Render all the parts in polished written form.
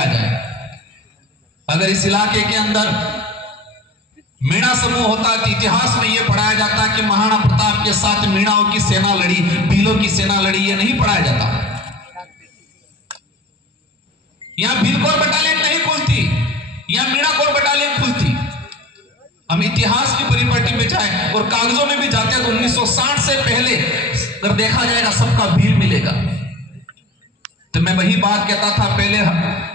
किया जाए। अगर इस इलाके के अंदर मीणा समूह होता तो इतिहास में यह पढ़ाया जाता कि महाराणा प्रताप के साथ मीणाओं की सेना लड़ी, भीलों की सेना लड़ी, यह नहीं पढ़ाया जाता। यहां भीलकोर बटालियन नहीं खुलती, यहां मीणा कोर बटालियन खुलती। हम इतिहास की परिपाटी में जाए और कागजों में भी जाते हैं तो 1960 से पहले अगर देखा जाएगा सबका भील मिलेगा। तो मैं वही बात कहता था, पहले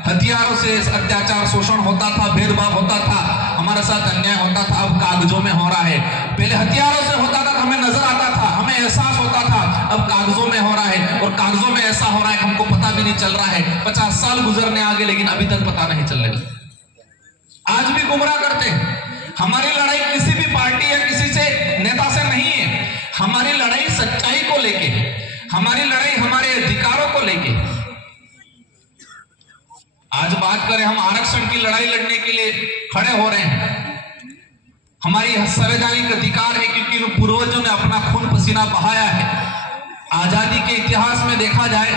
हथियारों से अत्याचार शोषण होता था, भेदभाव होता था, हमारे साथ अन्याय होता था, अब कागजों में हो रहा है। पहले हथियारों से होता था, हमें नजर आता था, हमें एहसास होता था, अब कागजों में हो रहा है। और कागजों में ऐसा हो रहा है हमको पता भी नहीं चल रहा है। 50 साल गुजरने आगे लेकिन अभी तक पता नहीं चल रहा। आज भी गुमराह करते हैं। हमारी लड़ाई किसी भी पार्टी या किसी से नेता से नहीं है, हमारी लड़ाई सच्चाई को लेके, हमारी लड़ाई हमारे अधिकारों को लेके। आज बात करें, हम आरक्षण की लड़ाई लड़ने के लिए खड़े हो रहे हैं। हमारी संवैधानिक अधिकार है क्योंकि पूर्वजों ने अपना खून पसीना बहाया है। आजादी के इतिहास में देखा जाए,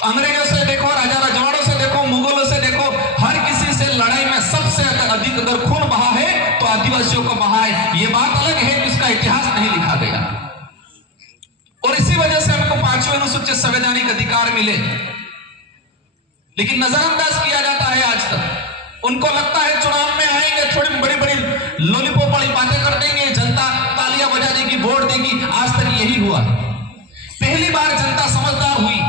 अंग्रेजों से देखो, राजा रजवाड़ों से देखो, मुगलों से देखो, हर किसी से लड़ाई में सबसे अधिक अगर खून बहा है तो आदिवासियों को बहा है। ये बात अलग है कि उसका इतिहास नहीं लिखा गया। और इसी वजह से हमको 5वें अनुसूचित संवैधानिक अधिकार मिले, लेकिन नजरअंदाज किया जाता है आज तक। उनको लगता है चुनाव में आएंगे, थोड़ी बड़ी बड़ी लॉलीपॉप वाली बातें कर देंगे, जनता तालियां बजा देगी, वोट देगी। आज तक यही हुआ। पहली बार जनता समझदार हुई।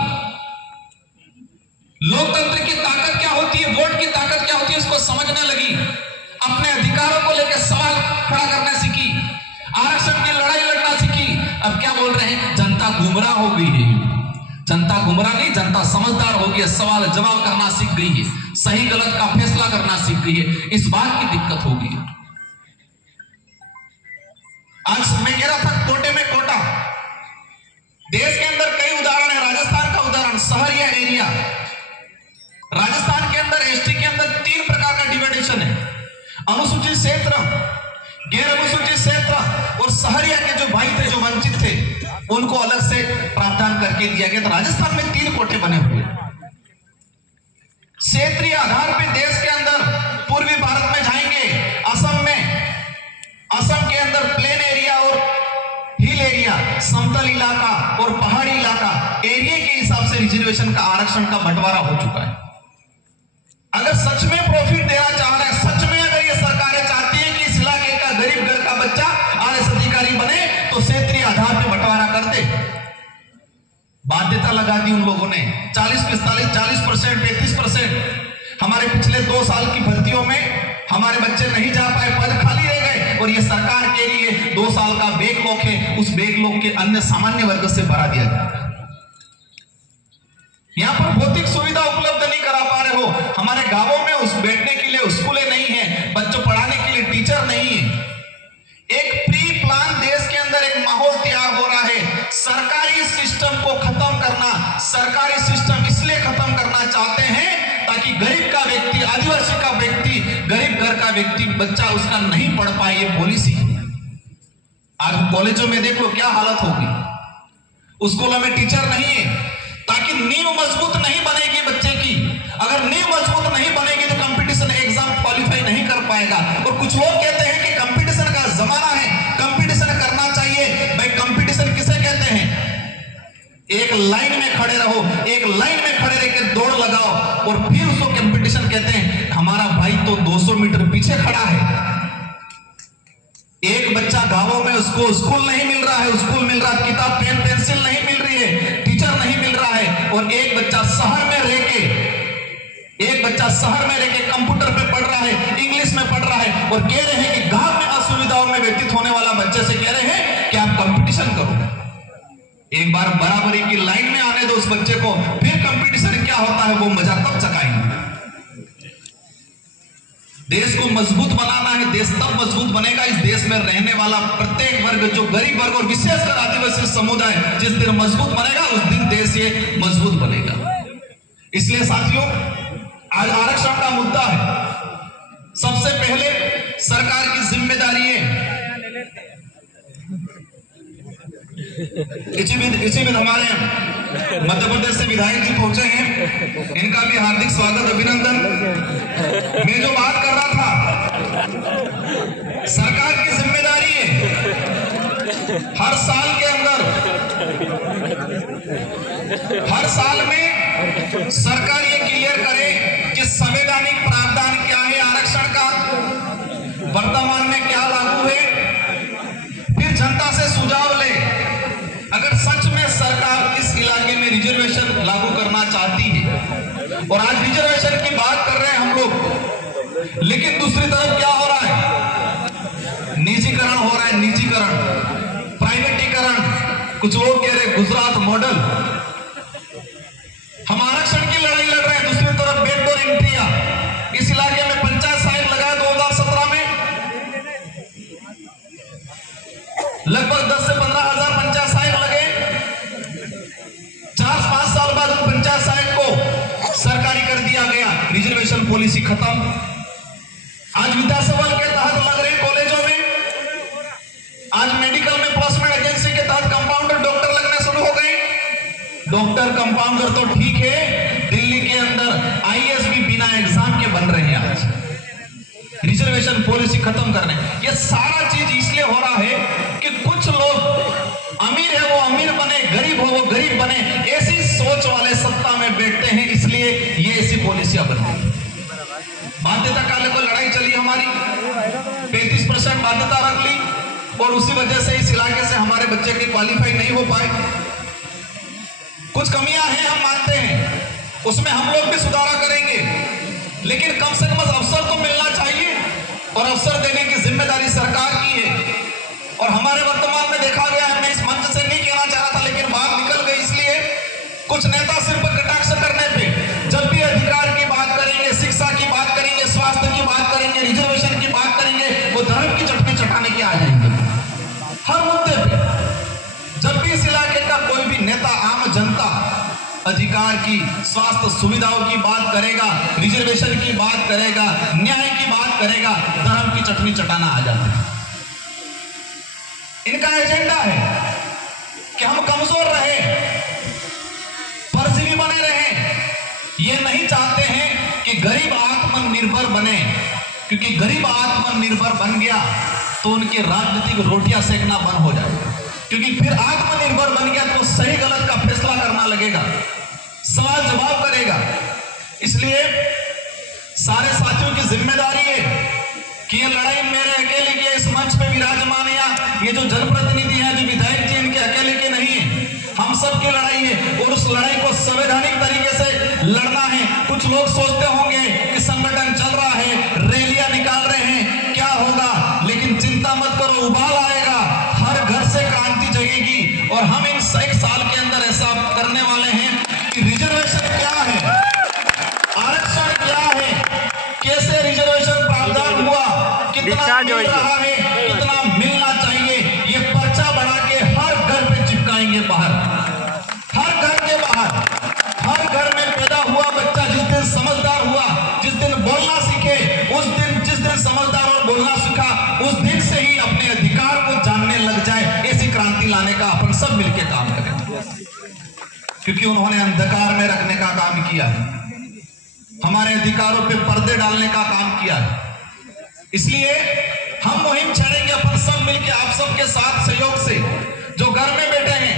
लोकतंत्र की ताकत क्या होती है, वोट की ताकत क्या होती है, इसको समझने लगी। अपने अधिकारों को लेकर सवाल खड़ा करना सीखी, आरक्षण की लड़ाई लड़ना सीखी। अब क्या बोल रहे हैं, जनता गुमराह हो गई है। जनता गुमराह नहीं, जनता समझदार हो गई है, सवाल जवाब करना सीख गई है, सही गलत का फैसला करना सीख गई है। इस बात की दिक्कत हो गई है। आज मैं कह रहा था कोटे में कोटा, देश के अंदर कई उदाहरण है। राजस्थान का उदाहरण, शहरिया एरिया। राजस्थान के अंदर एसटी के अंदर 3 प्रकार का डिवाइडेशन है, अनुसूचित क्षेत्र, गैर अनुसूचित क्षेत्र और शहरिया के जो भाई थे, जो वंचित थे, उनको अलग से प्रावधान करके दिया गया। तो राजस्थान में 3 कोटे बने हुए। क्षेत्रीय आधार पर देश के अंदर पूर्वी भारत में जाएंगे, असम में, असम के अंदर प्लेन एरिया और हिल एरिया, समतल इलाका और पहाड़ी इलाका, एरिया के हिसाब से रिजर्वेशन का, आरक्षण का बंटवारा हो चुका है। अगर सच में प्रॉफिट देना चाह रहे हैं, सच में अगर ये सरकारें चाहती है कि इस इलाके का गरीब घर का बच्चा आईएएस अधिकारी बने, तो क्षेत्रीय आधार पर बंटवारा कर दे। बाध्यता लगा दी उन लोगों ने, 40-45, 40%, 33%। हमारे पिछले 2 साल की भर्तियों में हमारे बच्चे नहीं जा पाए, पद खाली रह गए। और ये सरकार कह रही है 2 साल का बैकलॉग है, उस बैकलॉग के अन्य सामान्य वर्ग से भरा दिया जाए। यहां पर भौतिक सुविधा उपलब्ध नहीं करा पा रहे हो। हमारे गांवों में उस बैठने के लिए स्कूलें नहीं है, बच्चों पढ़ाने के लिए टीचर नहीं है। एक प्री प्लान देश के अंदर एक माहौल तैयार हो रहा है। सरकारी सिस्टम को खत्म करना, सरकारी सिस्टम इसलिए खत्म करना चाहते हैं ताकि गरीब का व्यक्ति, आदिवासी का व्यक्ति, गरीब घर का व्यक्ति, बच्चा उसका नहीं पढ़ पाए। ये पॉलिसी आज कॉलेजों में देख लो क्या हालत होगी। स्कूलों में टीचर नहीं है ताकि नींव मजबूत नहीं बनेगी बच्चे की। अगर नींव मजबूत नहीं बनेगी तो कंपटीशन एग्जाम क्वालिफाई नहीं कर पाएगा। और कुछ लोग कहते हैं कि कंपटीशन का जमाना है, कंपटीशन करना चाहिए। भाई कंपटीशन किसे कहते हैं? एक लाइन में खड़े रहो, एक लाइन में खड़े रह के दौड़ लगाओ और फिर उसको कंपटीशन कहते हैं। हमारा भाई तो 200 मीटर पीछे खड़ा है। एक बच्चा गांवों में उसको स्कूल नहीं मिल रहा है, स्कूल मिल रहा है, किताब पेन पेंसिल नहीं मिल रही है, टीचर नहीं मिल रहा है। और एक बच्चा शहर में रह के कंप्यूटर पे पढ़ रहा है, इंग्लिश में पढ़ रहा है और कह रहे हैं कि गांव में असुविधाओं में व्यतीत होने वाला बच्चे से कह रहे हैं कि आप कंपटीशन करो। एक बार बराबरी की लाइन में आने दो उस बच्चे को, फिर कंपटीशन क्या होता है वो मजा तब चखाएंगे। देश को मजबूत बनाना है, देश तब मजबूत बनेगा इस देश में रहने वाला प्रत्येक वर्ग, जो गरीब वर्ग और विशेषकर आदिवासी समुदाय जिस दिन मजबूत बनेगा उस दिन देश ये मजबूत बनेगा। इसलिए साथियों, आज आरक्षण का मुद्दा है। सबसे पहले सरकार की जिम्मेदारी है, इसी में हमारे मध्य प्रदेश से विधायक जी पहुंचे हैं, इनका भी हार्दिक स्वागत अभिनंदन। मैं जो बात कर रहा था, सरकार की जिम्मेदारी है हर साल के अंदर, हर साल में सरकार ये क्लियर करे कि संवैधानिक प्रावधान क्या है आरक्षण का, वर्तमान में क्या लागू है, फिर जनता से सुझाव ले। अगर सच में सरकार इस इलाके में रिजर्वेशन लागू करना चाहती है, और आज रिजर्वेशन की बात कर रहे हैं हम लोग, लेकिन दूसरी तरफ क्या हो रहा है, निजीकरण हो रहा है, निजीकरण, प्राइवेटीकरण, कुछ लोग कह रहे गुजरात मॉडल। हम आरक्षण की लड़ाई लड़ रहे हैं, दूसरी तरफ बैकडोर एंट्रियां। इस इलाके में पंचायत साहिब लगाया 2017 में, लगभग 10 से 15 हजार पंचायत साहिब लगे। 4-5 साल बाद उन पंचायत साहिब को सरकारी कर दिया गया, रिजर्वेशन पॉलिसी खत्म। आज विधानसभा के तहत लग रहे कॉलेजों में, आज मेडिकल में प्लेसमेंट एजेंसी के तहत कंपाउंडर डॉक्टर लगने शुरू हो गए। डॉक्टर कंपाउंडर तो ठीक है, दिल्ली के अंदर आईएएस भी बिना एग्जाम के बन रहे हैं आज, रिजर्वेशन पॉलिसी खत्म करने। ये सारा चीज इसलिए हो रहा है कि कुछ लोग अमीर है वो अमीर बने, गरीब हो वो गरीब बने, ऐसी सोच वाले सत्ता में बैठते हैं, इसलिए ये ऐसी पॉलिसियां बनती है। बाध्यता काले को लड़ाई चली हमारी, 35% बाध्यता रख ली, और उसी वजह से इस इलाके से हमारे बच्चे की क्वालिफाई नहीं हो पाए। कुछ कमियां हैं, हम मानते हैं, उसमें हम लोग भी सुधारा करेंगे, लेकिन कम से कम अवसर तो मिलना चाहिए, और अवसर देने की जिम्मेदारी सरकार की है। और हमारे वर्तमान में देखा गया है, मैं इस मंच से नहीं कहना चाह रहा था, लेकिन बात निकल गई, इसलिए कुछ नेता सिर्फ कटाक्ष करने पे, जब भी अधिकार की बात करेंगे, शिक्षा की बात करेंगे, स्वास्थ्य की बात करेंगे, रिजर्वेशन की बात करेंगे, वो धर्म की चटनी चटाने के आ जाएंगे हर मुद्दे पे। जब भी इस इलाके का कोई भी नेता, आम जनता अधिकार की, स्वास्थ्य सुविधाओं की बात करेगा, रिजर्वेशन की बात करेगा, न्याय की बात करेगा, धर्म की चटनी चटाना आ जाता है। इनका एजेंडा है कि हम कमजोर रहे, परजीवी बने रहे। ये नहीं चाहते हैं कि गरीब आत्मनिर्भर बने, क्योंकि गरीब आत्मनिर्भर बन गया तो उनके राजनीतिक रोटियां सेकना बंद हो जाएगा, क्योंकि फिर आत्मनिर्भर बन गया तो सही गलत का फैसला करना लगेगा, सवाल जवाब करेगा। इसलिए सारे साथियों की जिम्मेदारी है कि ये लड़ाई मेरे अकेले की, इस मंच पे विराजमान या ये जो जनप्रतिनिधि हैं, जो विधायक जी, इनके अकेले के नहीं है, हम सब की लड़ाई है, और उस लड़ाई को संवैधानिक तरीके से लड़ना है। कुछ लोग सोचते होंगे कि संगठन चल रहा है, रैलियां निकाल रहे हैं, क्या होगा, लेकिन चिंता मत करो, उबाल आएगा, हर घर से क्रांति जगेगी। और हम इन 1 साल के अंदर ऐसा करने वाले हैं कि रिजर्वेशन क्या है, आरक्षण क्या है, कैसे रिजर्वेशन प्रावधान हुआ, कितना मिल रहा है, कितना मिलना चाहिए, ये पर्चा बढ़ा के हर घर पे चिपकाएंगे, बाहर, हर घर के बाहर, हर घर में पैदा हुआ बच्चा जिस दिन समझदार हुआ, जिस दिन बोलना सीखे, उस दिन, जिस दिन समझदार और बोलना सीखा, उस दिन से ही अपने अधिकार को जानने लग जाए। ऐसी क्रांति लाने का अपन सब मिलकर काम करें, क्योंकि उन्होंने अंधकार में रखने का काम किया है, हमारे अधिकारों पे पर्दे डालने का काम किया है। इसलिए हम मुहिम छेड़ेंगे अपन सब मिलकर, आप सबके साथ सहयोग से, जो घर में बैठे हैं,